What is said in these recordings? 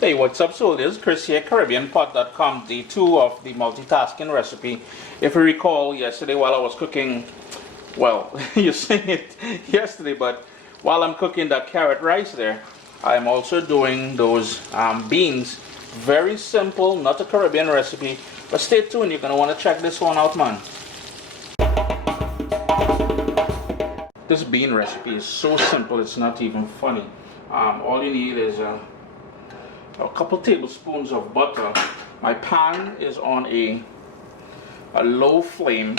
Hey, what's up, soldiers? Chris here, CaribbeanPot.com, day 2 of the multitasking recipe. If you recall, yesterday while I was cooking, well, you're saying it yesterday, but while I'm cooking that carrot rice there, I'm also doing those beans. Very simple, not a Caribbean recipe, but stay tuned, you're going to want to check this one out, man. This bean recipe is so simple, it's not even funny. All you need is a couple tablespoons of butter. My pan is on a low flame,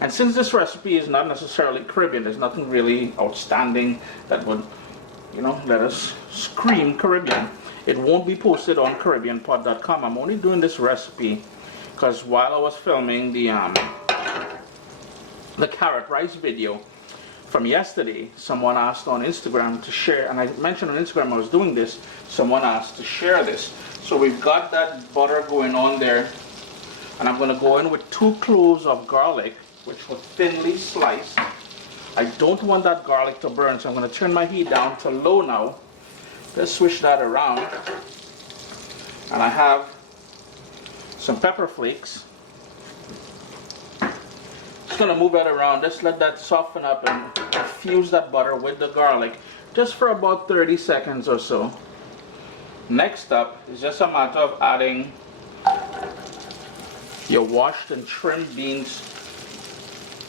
and since this recipe is not necessarily Caribbean, there's nothing really outstanding that would, let us scream Caribbean. It won't be posted on CaribbeanPot.com. I'm only doing this recipe because while I was filming the carrot rice video from yesterday, someone asked on Instagram to share, and I mentioned on Instagram I was doing this. Someone asked to share this. So we've got that butter going on there, and I'm going to go in with 2 cloves of garlic, which were thinly sliced. I don't want that garlic to burn, so I'm going to turn my heat down to low now. Let's switch that around. And I have some pepper flakes. Just going to move that around. Just let that soften up and infuse that butter with the garlic just for about 30 seconds or so. Next up is just a matter of adding your washed and trimmed beans.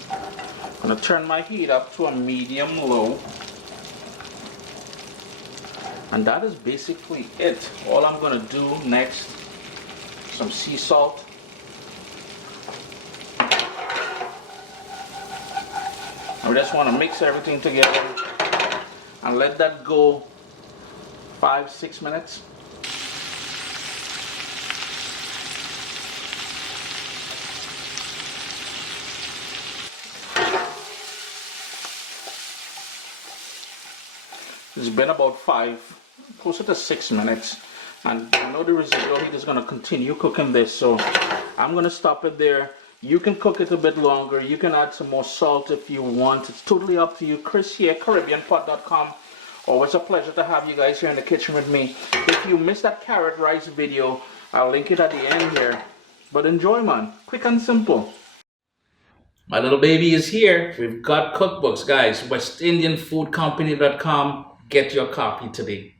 I'm going to turn my heat up to a medium low. And that is basically it. All I'm going to do next, some sea salt. I just want to mix everything together and let that go 5-6 minutes. It's been about 5, closer to 6 minutes, and I know the residual heat is going to continue cooking this, so I'm going to stop it there. You can cook it a bit longer. You can add some more salt if you want. It's totally up to you. Chris here, CaribbeanPot.com. Always a pleasure to have you guys here in the kitchen with me. If you missed that carrot rice video, I'll link it at the end here. But enjoy, man. Quick and simple. My little baby is here. We've got cookbooks, guys. WestIndianFoodCompany.com. Get your copy today.